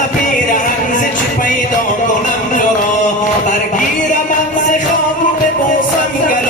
نه پیرهن ز چی پیدا کنم تو را برگیرم از خواب ببوسم گلو